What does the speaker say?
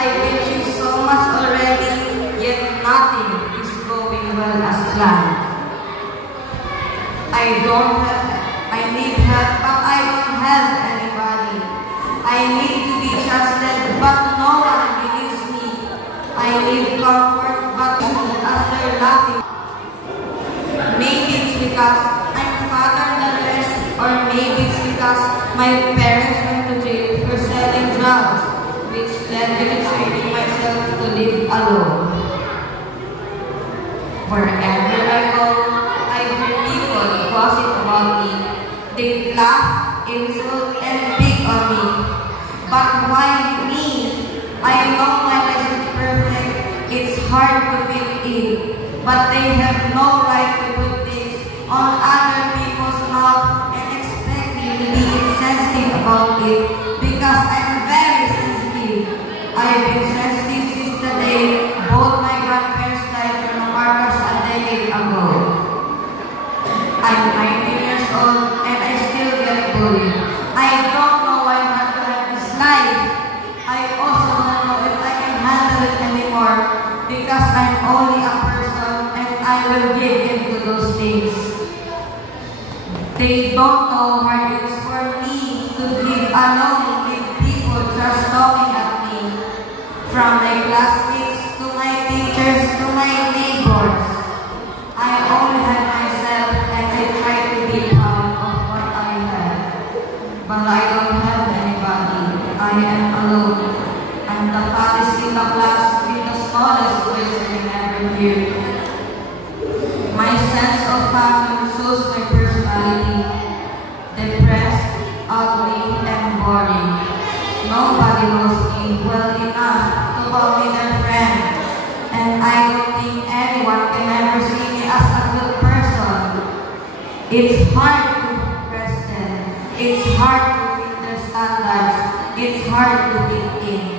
I've been through so much already, yet nothing is going well as planned. I need help, but I don't have anybody. I need to be trusted, but no one believes me. I need comfort, but as they're laughing. Maybe it's because I'm fatter than the rest, or maybe it's because my parents went to jail for selling drugs, which led me to training myself to live alone. Wherever I go, I hear people gossip about me. They laugh, insult, and pick on me. But why me? I know my life is perfect. It's hard to fit in. But they have no right to put things on other people's mouth and expect me to be insensitive about it because I'm very sensitive. I've been sensitive since the day both my grandparents died from a car crash a decade ago. I'm 19 years old and I still get bullied. I don't know why I'm not going to slide. I also don't know if I can handle it anymore because I'm only a person and I will give into those things. They don't know how it is for me to live alone with people just talking at me. From my classmates to my teachers to my neighbors. I only have myself and I try to be proud of what I have. But I don't have anybody. I am alone. I'm the fattest in the class with the smallest voice I can ever hear. My sense of fashion shows my personality. Depressed, ugly, and boring. Nobody knows me well enough to call me their friend. And I don't think anyone can ever see me as a good person. It's hard to impress them. It's hard to fit their standards. It's hard to fit in.